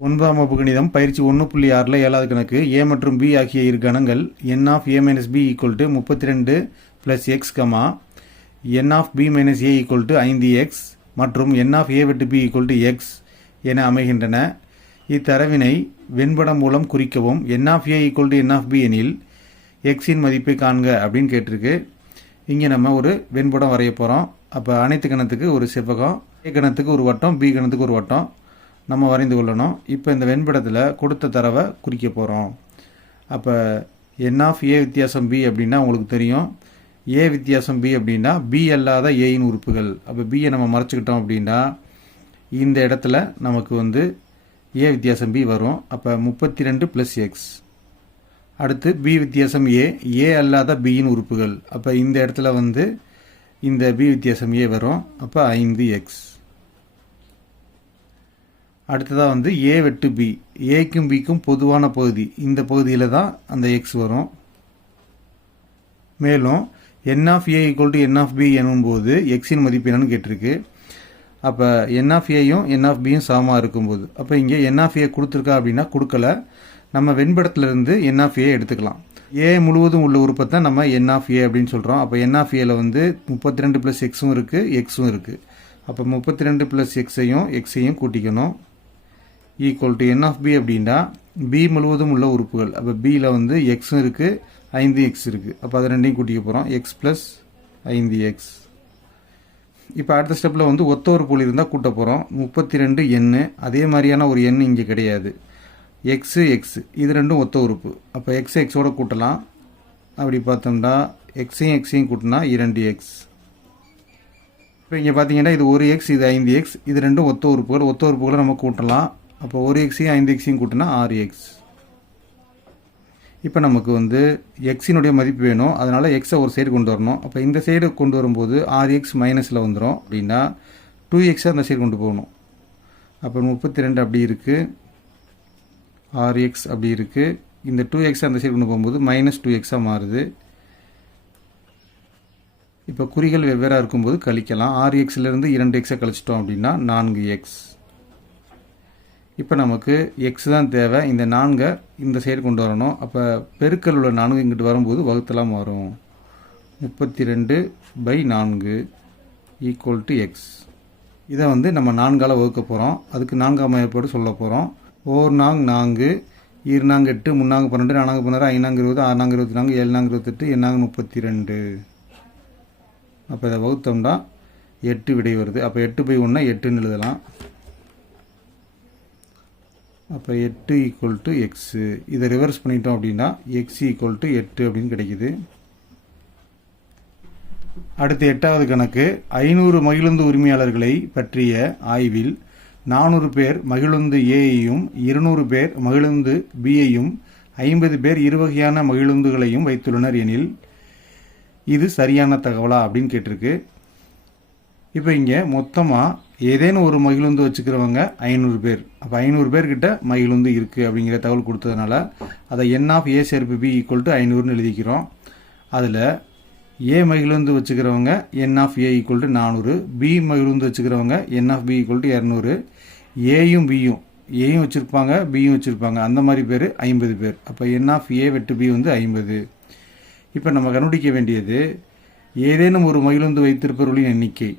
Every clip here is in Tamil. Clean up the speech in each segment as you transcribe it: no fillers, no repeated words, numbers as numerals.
9ஆம் வகுப்பு கணிதம் பயிற்சி 1.6 7வது கணக்கு a மற்றும் b ஆகிய இரு கணங்கள் n of a minus b equal to 32 plus x, n of b minus a equal to 5x மற்றும் n of a வெட்டு b equal to x என அமைகின்றன. இத்தரவினை வெண்படம் மூலம் குறிக்கவும். n of a equal to n of b எனில் x இன் மதிப்பை காண்க அப்படின்னு கேட்டிருக்கு. இங்கே நம்ம ஒரு வெண்படம் வரைய போகிறோம். அப்போ அனைத்து கணத்துக்கு ஒரு செவ்வகம், a கணத்துக்கு ஒரு வட்டம், b கணத்துக்கு ஒரு வட்டம் நம்ம வரைந்து கொள்ளணும். இப்போ இந்த வெண்படத்தில் கொடுத்த தரவை குறிக்க போகிறோம். அப்போ n of a வித்தியாசம் b அப்படின்னா உங்களுக்கு தெரியும். a வித்தியாசம் b அப்படின்னா b அல்லாத ஏயின் உறுப்புகள். அப்போ பியை நம்ம மறைச்சிக்கிட்டோம் அப்படின்னா இந்த இடத்துல நமக்கு a வித்தியாசம் b வரும். அப்போ 32 + x. அடுத்து b வித்தியாசம் a அல்லாத bயின் உறுப்புகள். அப்போ இந்த இடத்துல இந்த b வித்தியாசம் a வரும். அப்போ 5x. அடுத்ததாக a வெட்டு b, ஏக்கும் பிக்கும் பொதுவான பகுதி, இந்த பகுதியில் தான் அந்த x வரும். மேலும் n of a equal to n of b எனும்போது எக்ஸின் மதிப்பு என்னன்னு கேட்டிருக்கு. அப்போ n of aயும் n of bயும் சமமாக இருக்கும்போது, அப்போ இங்கே n of a கொடுத்துருக்கா அப்படின்னா கொடுக்கல. நம்ம வெண்படத்திலிருந்து n of a எடுத்துக்கலாம். a முழுவதும் உள்ள உறுப்பை தான் நம்ம n of a அப்படின்னு சொல்கிறோம். அப்போ n of aல 32 + xம் இருக்குது, xம் இருக்குது. அப்போ 32 + xஐயும் xஐயும் கூட்டிக்கணும். Equal to n of b அப்படின்னா b முழுவதும் உள்ள உறுப்புகள். அப்போ பியில் எக்ஸும் இருக்குது, 5x இருக்குது. அப்போ அதை ரெண்டையும் கூட்டிக்க போகிறோம். x + 5x. இப்போ அடுத்த ஸ்டெப்பில் ஒத்த ஒரு புள்ளி இருந்தால் கூட்ட போகிறோம். 32 n, அதே மாதிரியான ஒரு n இங்கே கிடையாது. x இது ரெண்டும் ஒத்த உறுப்பு. அப்போ xோட கூட்டலாம். அப்படி பார்த்தோம்னா xஐயும் கூட்டினா 2x. இப்போ இங்கே பார்த்தீங்கன்னா இது 1x, இது 5x, இது ரெண்டும் ஒத்த உறுப்புகள். ஒத்த உறுப்புகளை நம்ம கூட்டலாம். அப்போ 1xஐயும் 5xஐயும் கூட்டினா 6x. இப்போ நமக்கு எக்ஸினுடைய மதிப்பு வேணும். அதனால் எக்ஸை ஒரு சைடு கொண்டு வரணும். அப்போ இந்த சைடு கொண்டு வரும்போது 6x மைனஸில் வந்துடும். அப்படின்னா 2xஐ அந்த சைடு கொண்டு போகணும். அப்போ 32 அப்படி இருக்குது, 6x அப்படி இருக்குது. இந்த 2x அந்த சைடு கொண்டு போகும்போது -2xஆக மாறுது. இப்போ குறிகள் வெவ்வேறாக இருக்கும்போது கழிக்கலாம். 6xலேருந்து 2xஐ கழிச்சிட்டோம் அப்படின்னா 4x. இப்போ நமக்கு x தான் தேவை. இந்த 4 இந்த சைடு கொண்டு வரணும். அப்போ பெருக்கல் உள்ள 4 இங்கிட்டு வரும்போது வகுத்தலாம் வரும். 32/4 = x. இதை நம்ம 4ஆல் வகுக்க போகிறோம். அதுக்கு 4ஆம் ஏற்பாடு சொல்ல போகிறோம். 1 4 4, 2 4 8, 3 4 12, 4 16, 5 20, 6 24, 7 28, 8 32. அப்போ இதை வகுத்தோம்னா 8 விடை வருது. அப்போ 8/1 8ன்னு எழுதலாம். அப்போ 8 = x. இதை ரிவர்ஸ் பண்ணிட்டோம் அப்படின்னா x = 8 அப்படின்னு கிடைக்குது. அடுத்து 8வது கணக்கு. 500 மகிழுந்து உரிமையாளர்களை பற்றிய ஆய்வில் 400 பேர் மகிழுந்து ஏயையும் 200 பேர் மகிழுந்து பியையும் 50 பேர் இருவகையான மகிழுந்துகளையும் வைத்துள்ளனர் எனில் இது சரியான தகவலா அப்படின்னு கேட்டிருக்கு. இப்போ இங்கே மொத்தமாக ஏதேனும் ஒரு மகிழுந்து வச்சுக்கிறவங்க 500 பேர். அப்போ 500 பேர்கிட்ட மகிழுந்து இருக்குது அப்படிங்கிற தகவல் கொடுத்ததுனால அதை n of a சேர்ப்பு b = 500ன்னு எழுதிக்கிறோம். அதில் a மகிழுந்து வச்சுக்கிறவங்க n of a = 400, b மகிழுந்து வச்சுக்கிறவங்க n of b = 200, ஏயும் வச்சுருப்பாங்க, பியும் வச்சுருப்பாங்க. அந்த மாதிரி பேர் 50 பேர். அப்போ n of a வெட்டு b 50. இப்போ நம்ம கண்டுபிடிக்க வேண்டியது ஏதேனும் ஒரு மகிழுந்து வைத்திருப்பவர்களின் எண்ணிக்கை.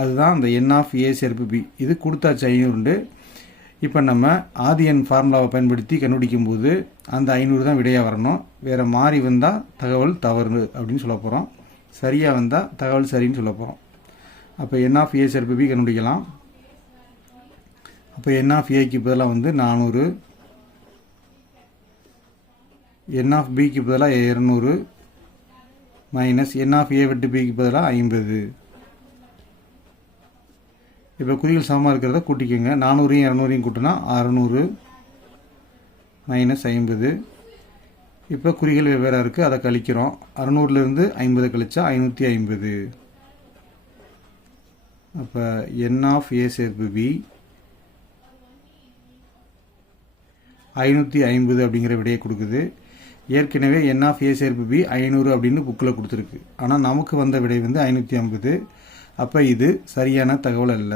அதுதான் அந்த n of a சேர்ப்பு b. இது கொடுத்தாச்சு 500. இப்போ நம்ம ஆதி எண் ஃபார்முலாவை பயன்படுத்தி கண்டுபிடிக்கும் போது அந்த 500 தான் விடையாக வரணும். வேறு மாறி வந்தால் தகவல் தவறு அப்படின்னு சொல்ல போகிறோம். சரியாக வந்தால் தகவல் சரின்னு சொல்ல போகிறோம். அப்போ n of a சேர்ப்பு b கண்டுபிடிக்கலாம். அப்போ n of aக்கு பதிலாக 400, n of bக்கு பதிலாக 200 மைனஸ் n of a வெட்டு bக்கு பதிலாக 50. இப்போ குறிகள் சமமாக இருக்கிறத கூட்டிக்கோங்க. 400ஐயும் 200ஐயும் கூட்டினா 600 - 50. இப்போ குறிகள் வெவ்வேறாக இருக்குது, அதை கழிக்கிறோம். 600லேருந்து 50 கழிச்சா 550. அப்போ n of a சேர்ப்பு b 550 அப்படிங்கிற விடையை கொடுக்குது. ஏற்கனவே n of a சேர்ப்பு b 500 அப்படின்னு புக்கில் கொடுத்துருக்கு. ஆனால் நமக்கு வந்த விடை 550. அப்போ இது சரியான தகவல் அல்ல.